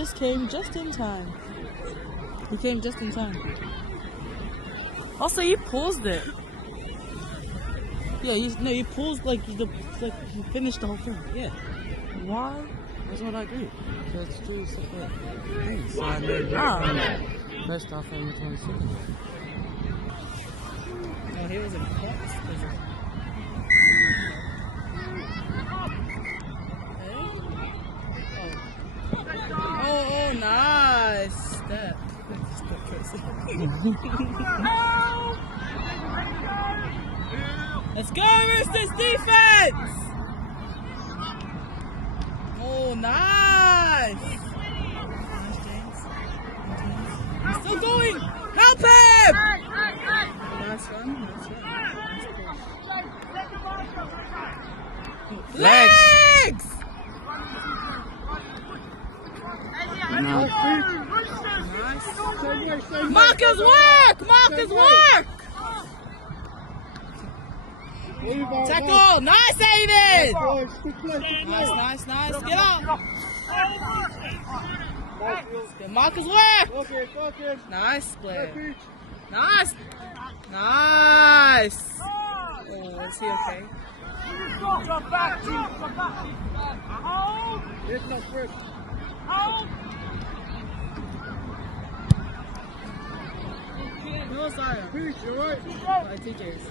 just came just in time. He came just in time. Also, you paused it. Yeah, you paused like you finished the whole thing. Yeah. Why? That's what I do. So it's two separate things. So I made first half and which one is second. Oh, he was in box. Oh, nice step. Let's go, Roosters defense! Oh, nice! Nice, James. He's still going! Help him! Nice one. Legs! No. Nice. Marcus work! Marcus work! Tackle! Nice, David! Nice. Get up! Good Marcus work! Nice play. Nice! Oh, is he okay? No, sorry. You're right. TJ's.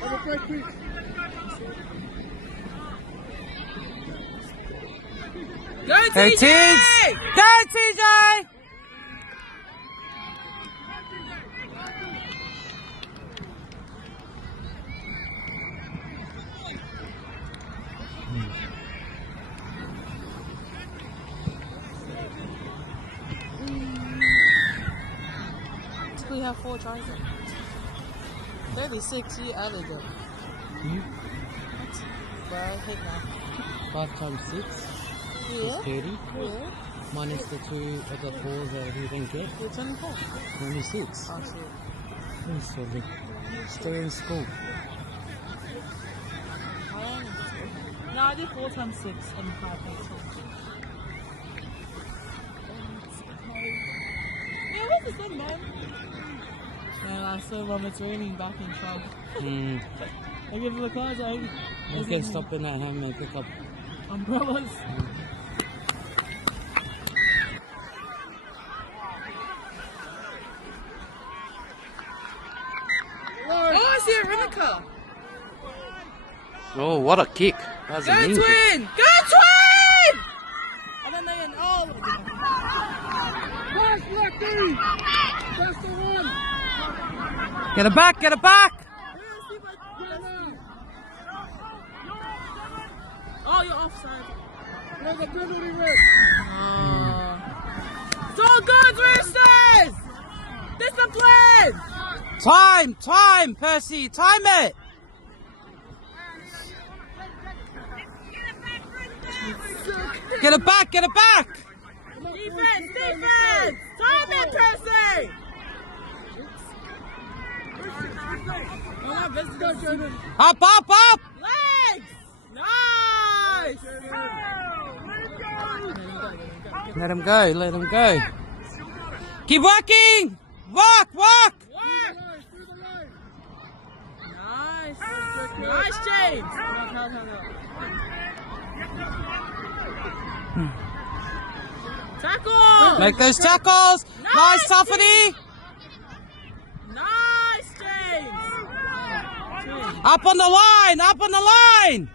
Have a great week. Go TJ! Go TJ! We have 4 tries. 36, you added it. But I hit now. 5 times 6 is 30. Yeah. Minus the 2 of the 4s that he didn't get. You're 24. 26. Oh, shit. He's silly. Still in school. How long is it? No, I did 4 times 6 and 5 times 6. Yeah, where's the sun, man? Man, I saw when it's raining back in Trump. I give him the cars, You can stop in at home and pick up umbrellas. Oh, I see a Rebecca. Oh, what a kick. That's Go amazing. Twin! Go Twin! And then they That's the one! Get it back, get it back! Oh, you're offside. There's a penalty, Rick. It's all good, Roosters! Discipline! Time, Percy, time it! Get it back, get it back! Defense! Time it, Percy! Up! Legs! Nice! Let him go. Keep working! Walk! Nice, James! Tackle! Make those tackles! Nice, Tuffany! Nice, James! Up on the line!